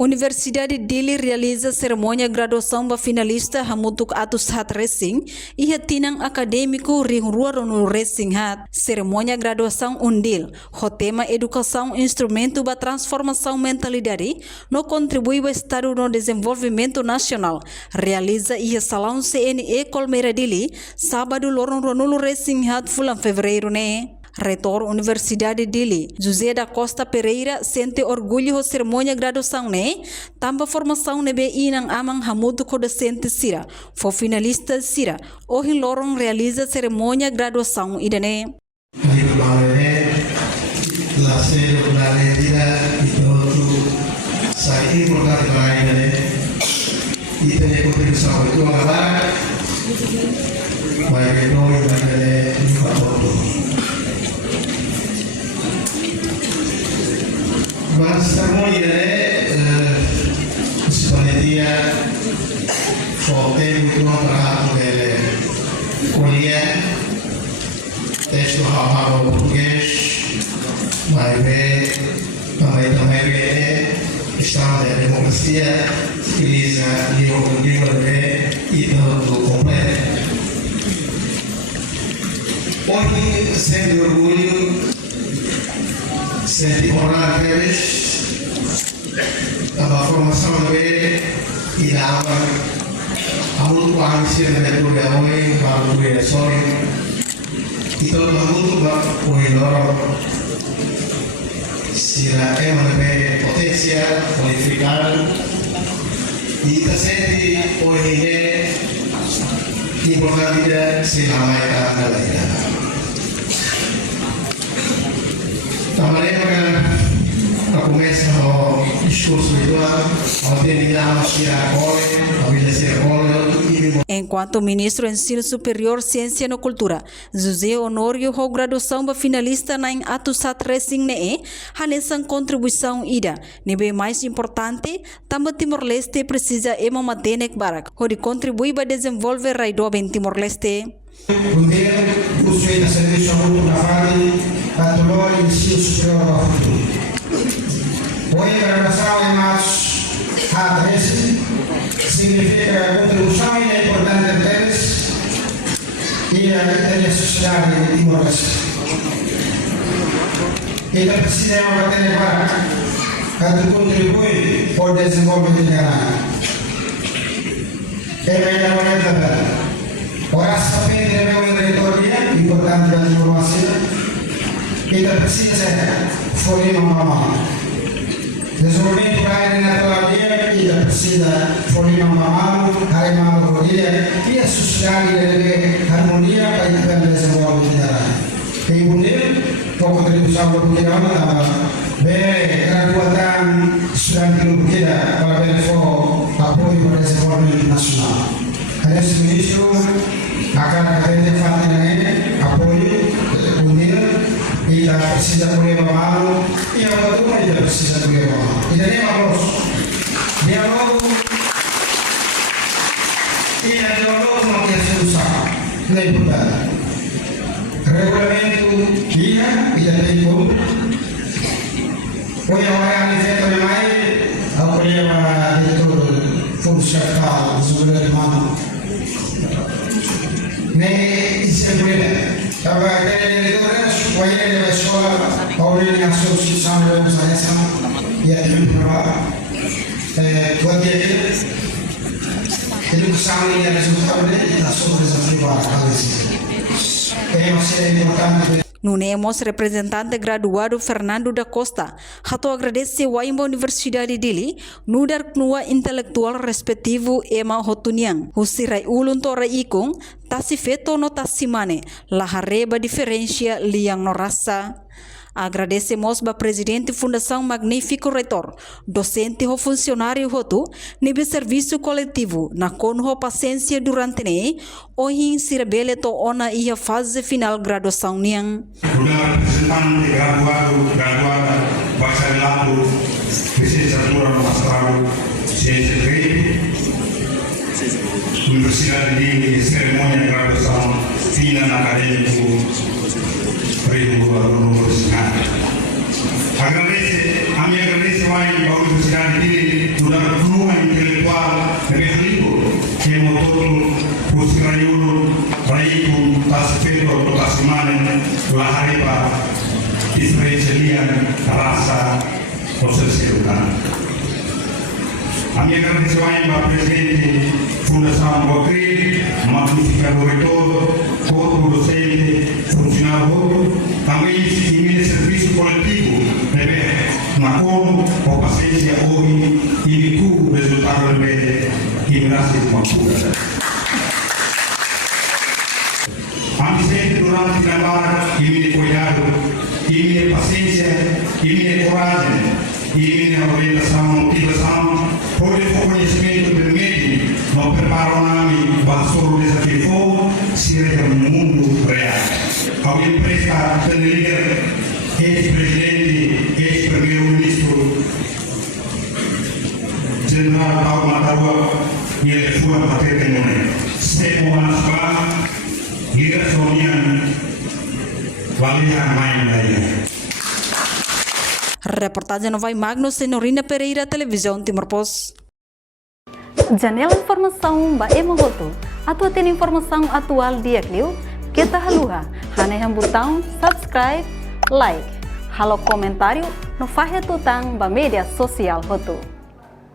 Universidade Dili realiza cerimônia graduação para finalista hamutuk atus hat racing e tinang acadêmico ringrua no racing hat. Cerimônia graduação undil, o tema educação instrumento para transformação mentalidade, no contribui para o estado no desenvolvimento nacional. Realiza e salão CNE Colmeira Dili, sábado lorong no racing hat fulan fevereiro né. Reitor Universidade Dili, José da Costa Pereira, sente orgulho da cerimônia graduação né, tamba formação nebe inang amang hamudu ko docente sira, for finalista sira, ohin lorong realiza cerimônia graduação idane. La cellula tira itu saya importante para ele e tem contribuição itu agora vai ver noi vai mas cerimônia sebenarnya forte muito para ele colher texto hafal português vai ver também ver estado da democracia utiliza livro e todo completo. Hoje sente orgulho, sente honrar deles, a formação dele e dava a muito conhecido da cultura hoje para a cultura sólida e todo mundo vai ouvir sila MNB potensial qualificado e sente hoje importante sila mereka adalah tamarema a começa o discurso ao terminar enquanto ministro do Ensino Superior, Ciência e Cultura, José Honório, a graduação para finalista na Atusat Racing ne, hanesan contribuição ida. Nebe mais importante, também Timor-Leste precisa ema matenek barak, onde contribui para desenvolver raido em Timor-Leste. Primeiro, o curso de serviço na fase atual e ensino superior ao futuro. Hoje, a graduação é mais racing significa a contribuição importante deles e a sociedade de Timor-Leste. Ele precisa elevar para contribuir para o desenvolvimento da área. É melhor também. Ora, se também deve haver uma diretoria importante da informação, ele precisa folhear uma mão. Desenvolvimento para a dia e precisa folhear uma mão, harmonia uma dia e a sociedade deve harmonia para o desenvolvimento da área. E bonito, com contribuição do programa, bem graduação estudante do Bukida para ver apoio para o desenvolvimento nacional. Nesse ministro, a cada cadeia apoio, unir, e precisa colher uma mão, e a outra turma precisa colher uma mão. E daí diálogo, e a diálogo não tem solução, não é importante. Regulamento dia e também como, hoje a hora de feito mais, a colher uma diretor funcional, desenvolvimento humano. Nem sempre estava aquele diretor o ayer da escola Paulina Associação de Organização e a Tribunal educação e a responsabilidade da sua desafio a é uma série importante. Nunemos representante graduado Fernando da Costa, hato agradece Waimba Universidade Dili, nudar knua intelektual respectivo ema hotuniang, husirai ulun tora ikung, tasi feto no tasimane, lahareba diferencia liang no rasa. Agradecemos ao presidente Fundação Magnífico Reitor, docente ou funcionário roto, nível serviço coletivo, na conho paciência durante ne, hoje sirebele to ona ia fase final graduação niang. Representante graduada, bacharelado, licenciatura no mestrado, ciência de direito, Universidade de cerimônia de graduação, fina acadêmico, Agradece a minha agradece a Universidade de motor Pusirayulu Raiku Taspeto Tasmane Laharipa Israelian Rasa Osserukan. A minha gratidão ao presidente Fundação Bocri, magnífica diretor, corpo docente, funcionário, também em serviço coletivo, na como a paciência hoje e o resultado de graças a cura. Amizade durante o trabalho, e me cuidado, e minha paciência, e minha coragem. E minha orientação, motivação, por o conhecimento do meio, não preparo nome para sobre o desafio, se é no mundo real. Ao empresa, líder, ex-presidente, ex-primeiro-ministro, general Paulo Matarua, e ele foi a bater em Moné. Semo Anaspa, líder Sonian, Valia Maia. Reportagem Novai Magno, Senorina Pereira, Televisão Timor-Post. Janela Informação Baema Voto. Atua tem informação atual dia Clio. Kita haluha, haneham botão subscribe, like, halo comentário no faixa tutang ba media sosial Voto.